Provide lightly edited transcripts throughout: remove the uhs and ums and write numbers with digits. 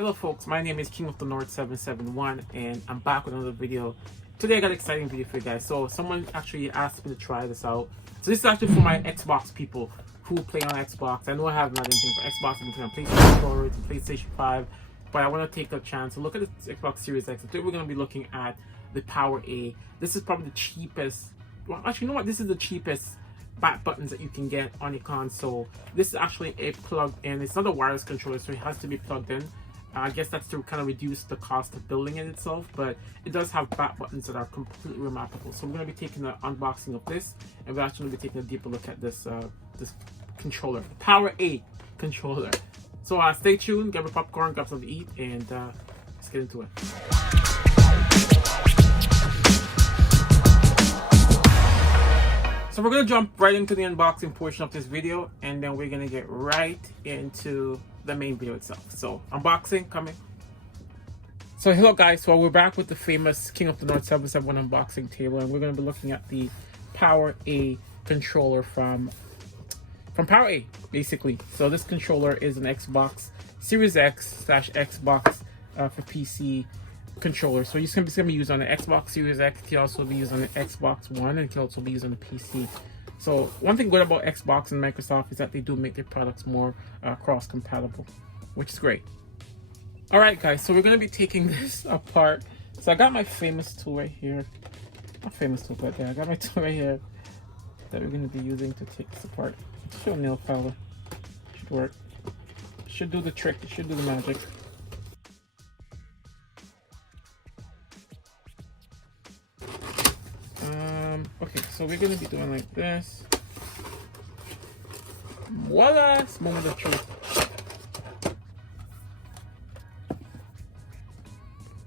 Hello folks, my name is King of the North 771 and I'm back with another video. Today I got an exciting video for you guys. So someone actually asked me to try this out. So this is actually for my Xbox people who play on Xbox. I know I have not anything for Xbox, I can play on PlayStation 4, it's PlayStation 5, but I want to take a chance to look at the Xbox Series X. Today we're going to be looking at the PowerA. This is probably the cheapest, well actually you know what, this is the cheapest back buttons that you can get on a console. This is actually a plugged in, it's not a wireless controller, so it has to be plugged in. I guess that's to kind of reduce the cost of building it itself, but it does have back buttons that are completely remarkable. So we're going to be taking an unboxing of this, and we're actually going to be taking a deeper look at this this controller, the PowerA controller. So stay tuned, grab a popcorn, grab something to eat, and let's get into it. So we're going to jump right into the unboxing portion of this video, and then we're going to get right into the main video itself. So unboxing coming. So hello guys, so we're back with the famous King of the North 771 unboxing table, and we're going to be looking at the PowerA controller from PowerA basically. So this controller is an Xbox Series X / Xbox for PC controller. So it's going to be used on the Xbox Series X, it can also be used on the Xbox One, and it can also be used on the PC. So one thing good about Xbox and Microsoft is that they do make their products more cross-compatible, which is great. Alright guys, so we're going to be taking this apart. So I got my famous tool right here. Not famous tool, but yeah, I got my tool right here that we're going to be using to take this apart. It's still a nail filer. Should work. Should do the trick. It should do the magic. Okay, so we're going to be doing like this. Voila! Moment of truth.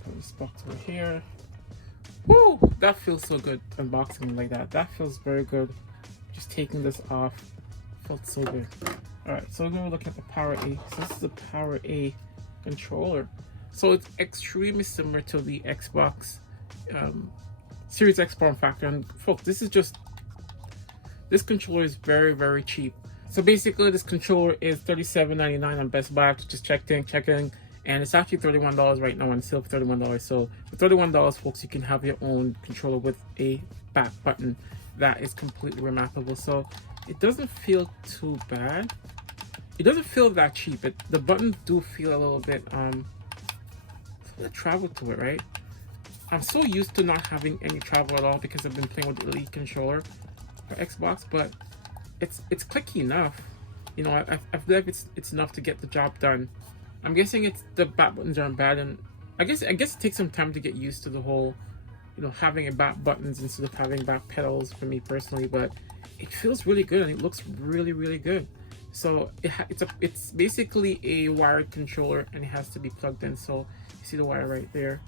Put this box over here. Woo! That feels so good unboxing like that. That feels very good. Just taking this off felt so good. Alright, so we're going to look at the PowerA. So this is the PowerA controller. So it's extremely similar to the Xbox Series X form factor, and folks, this controller is very cheap. So basically this controller is $37.99 on Best Buy. I just checking, and it's actually $31 right now on sale for $31. So for $31 folks, you can have your own controller with a back button that is completely remarkable. So it doesn't feel too bad, it doesn't feel that cheap. The buttons do feel a little bit travel to it, right? I'm so used to not having any travel at all because I've been playing with the Elite controller for Xbox, but it's clicky enough. You know, I feel like it's enough to get the job done. I'm guessing it's the back buttons aren't bad, and I guess it takes some time to get used to the whole, you know, having a back buttons instead of having back pedals for me personally. But it feels really good and it looks really good. So it's basically a wired controller and it has to be plugged in. So you see the wire right there.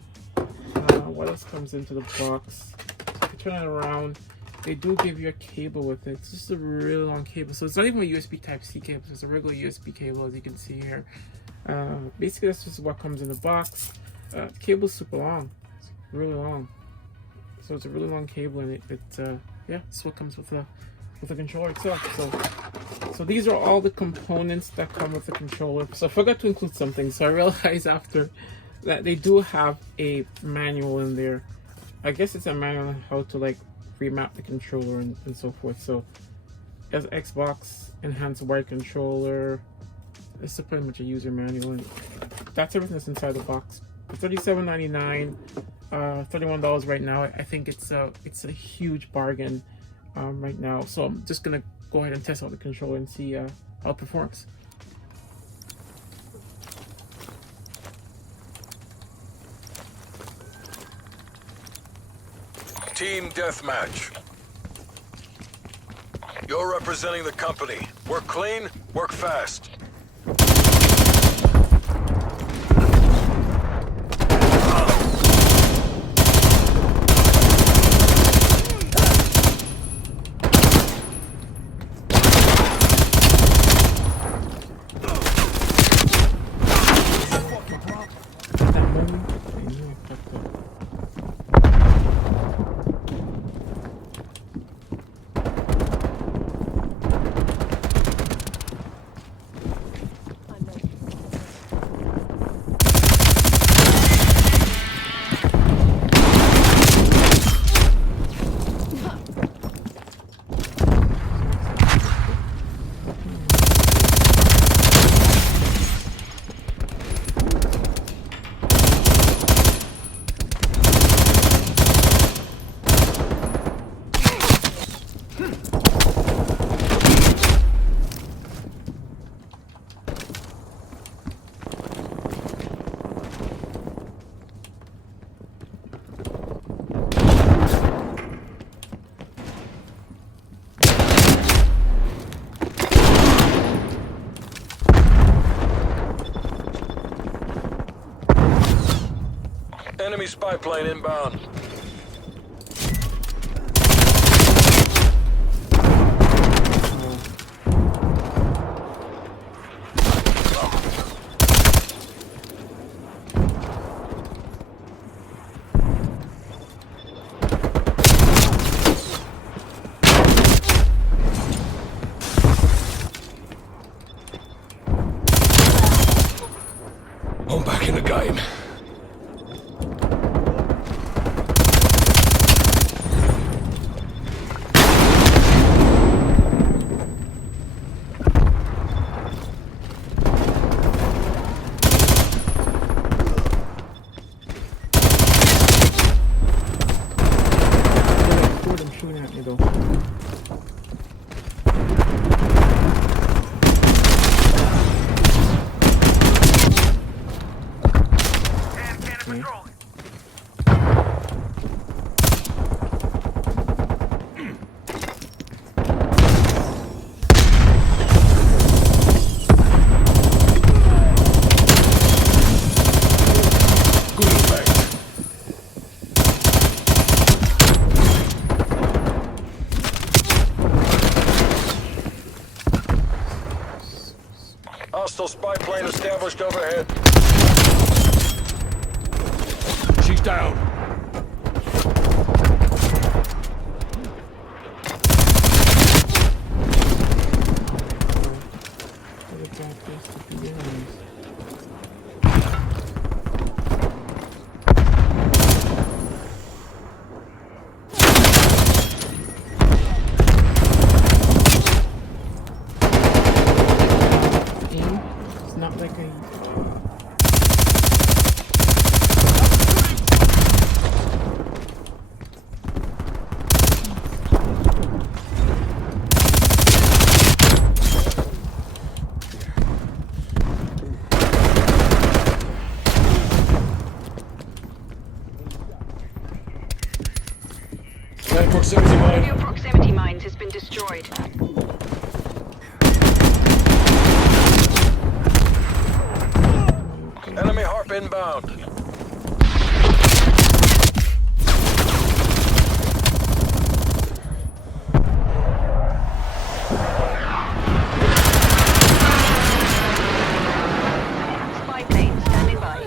What else comes into the box? If you turn it around, they do give you a cable with it. It's just a really long cable. So it's not even a USB Type-C cable, it's a regular USB cable, as you can see here. Basically, that's just what comes in the box. The cable's super long. It's really long. So it's a really long cable, and yeah, that's what comes with the controller itself. So these are all the components that come with the controller. So I forgot to include something. So I realized after that they do have a manual in there. I guess it's a manual on how to like remap the controller and so forth. So as Xbox enhanced wired controller, this is pretty much a user manual, and that's everything that's inside the box. For $37.99, $31 right now. I think it's a huge bargain right now. So I'm just gonna go ahead and test out the controller and see how it performs. Team Deathmatch. You're representing the company. Work clean, work fast. Enemy spy plane inbound. I'm back in the game. Two of them shooting at me though. Hostile spy plane established overhead. She's down. It's not like I. Proximity mine. Your proximity mines has been destroyed. Enemy harp inbound. Spy plane standing by.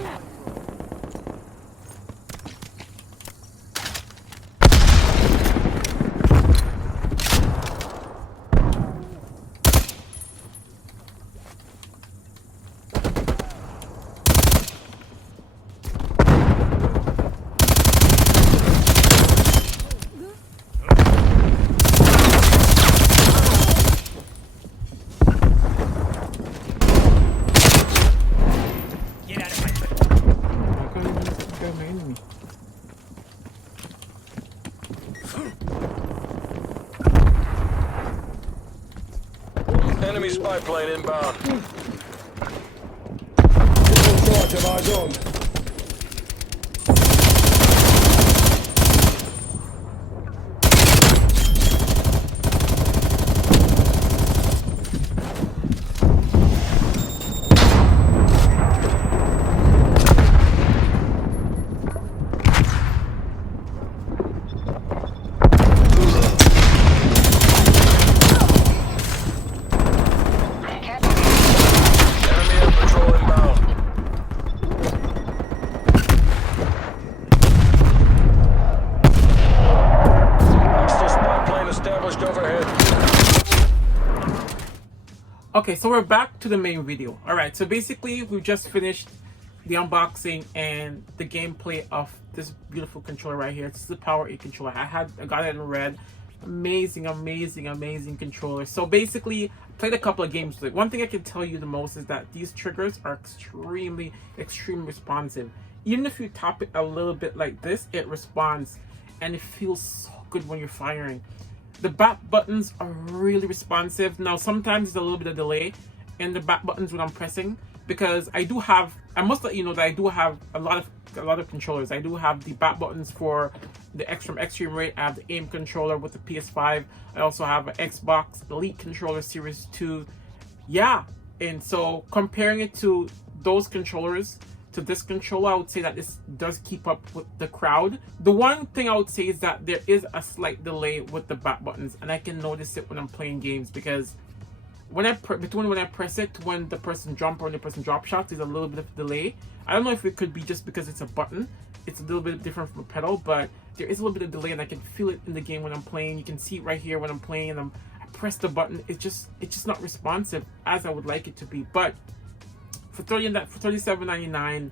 My enemy. Enemy spy plane inbound. Charge of eyes on. Enemy air patrol inbound. Hostile spy plane established overhead. Okay, so we're back to the main video. Alright, so basically we've just finished the unboxing and the gameplay of this beautiful controller right here. This is the PowerA controller. I got it in red. Amazing controller. So basically, I played a couple of games with it. One thing I can tell you the most is that these triggers are extremely responsive. Even if you tap it a little bit like this, it responds and it feels so good when you're firing. The back buttons are really responsive. Now sometimes there's a little bit of delay in the back buttons when I'm pressing, because I must let you know that I do have a lot of controllers. I do have the back buttons for the Extreme Rate. I have the aim controller with the PS5. I also have an XboxElite controller Series 2. Yeah, and so comparing it to those controllers, to this controller, I would say that this does keep up with the crowd. The one thing I would say is that there is a slight delay with the back buttons, and I can notice it when I'm playing games, because between when I press it to when the person jump or when the person drop shots, there's a little bit of delay. I don't know if it could be just because it's a button. It's a little bit different from a pedal, but there is a little bit of delay, and I can feel it in the game when I'm playing. You can see it right here when I'm playing, and I press the button. It's just not responsive as I would like it to be. But for $37.99,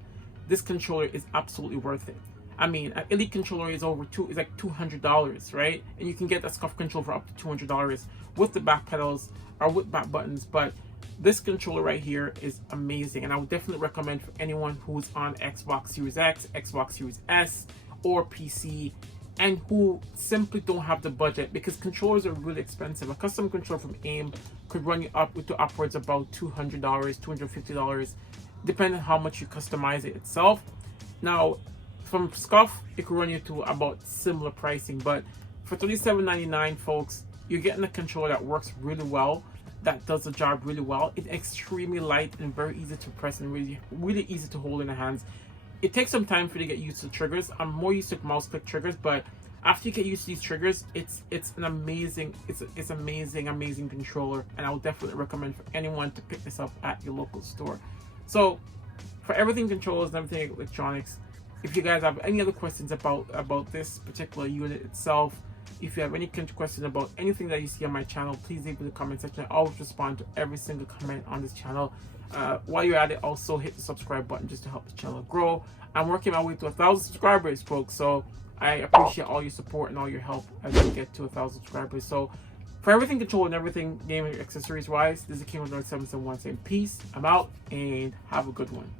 this controller is absolutely worth it. I mean, an Elite controller is like $200, right? And you can get a scuff controller for up to $200 with the back pedals or with back buttons. But this controller right here is amazing, and I would definitely recommend for anyone who's on Xbox Series X, Xbox Series S, or PC, and who simply don't have the budget, because controllers are really expensive. A custom controller from AIM could run you up to upwards about $200, $250, depending on how much you customize it itself. Now, from Scuff, it could run you to about similar pricing, but for $37.99, folks, you're getting a controller that works really well, that does the job really well. It's extremely light and very easy to press, and really easy to hold in the hands. It takes some time for you to get used to triggers. I'm more used to mouse click triggers, but after you get used to these triggers, it's an amazing controller, and I would definitely recommend for anyone to pick this up at your local store. So for everything controllers and everything electronics, if you guys have any other questions about this particular unit itself, if you have any questions about anything that you see on my channel, please leave in the comment section. I always respond to every single comment on this channel. While you're at it, also hit the subscribe button just to help the channel grow. I'm working my way to 1,000 subscribers, folks, so I appreciate all your support and all your help as we get to 1,000 subscribers. So for everything control and everything gaming accessories wise, this is the King of North 771 saying peace. I'm out, and have a good one.